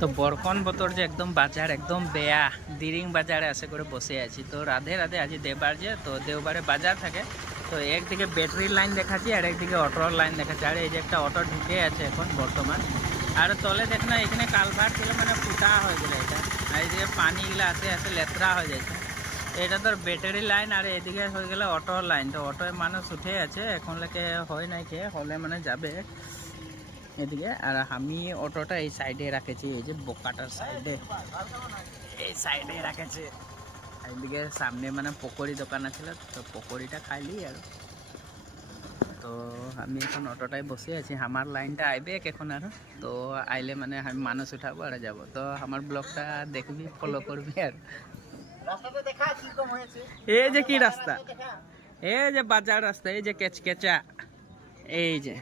তো বরকন বতর যে একদম বাজার একদম বেয়া দিরিং বাজারে আসে করে বসে আছি। তো রাধে রাধে, আজ দেওবার যে, তো দেওবারে বাজার থাকে। তো একদিকে ব্যাটারির লাইন দেখাচ্ছি আর একদিকে অটোর লাইন দেখাচ্ছি। আর এই যে একটা অটো ঢুকে আছে এখন বর্তমান। আর তলে দেখ না, এখানে কালভার ছিল মানে ফুটা হয়ে গেলে এটা। আর এইদিকে পানিগুলো আসে আসে লেতরা হয়ে যাচ্ছে। এটা তোর ব্যাটারি লাইন আর এদিকে হয়ে গেলে অটোর লাইন। তো অটোয় মানুষ উঠে আছে এখন, লেগে হয় নাই কে হলে মানে যাবে এদিকে। আর আমি অটোটা এই সাইডে রাখেছি, এই যে বোকাটার সাইডে, এই সাইডে রাখেছি। এইদিকে সামনে মানে পকোড়ি দোকান আছিল, তো পকোড়িটা খাইলি আর। তো আমি এখন অটোটাই বসে আছি, আমার লাইনটা আইবে এখন আর। তো আইলে মানে আমি মানুষ উঠাবো আর যাব। তো আমার ব্লগটা দেখবি, ফলো করবি আর। এই যে কি রাস্তা, এই যে বাজার রাস্তা, এই যে কেচকেচা, এই যে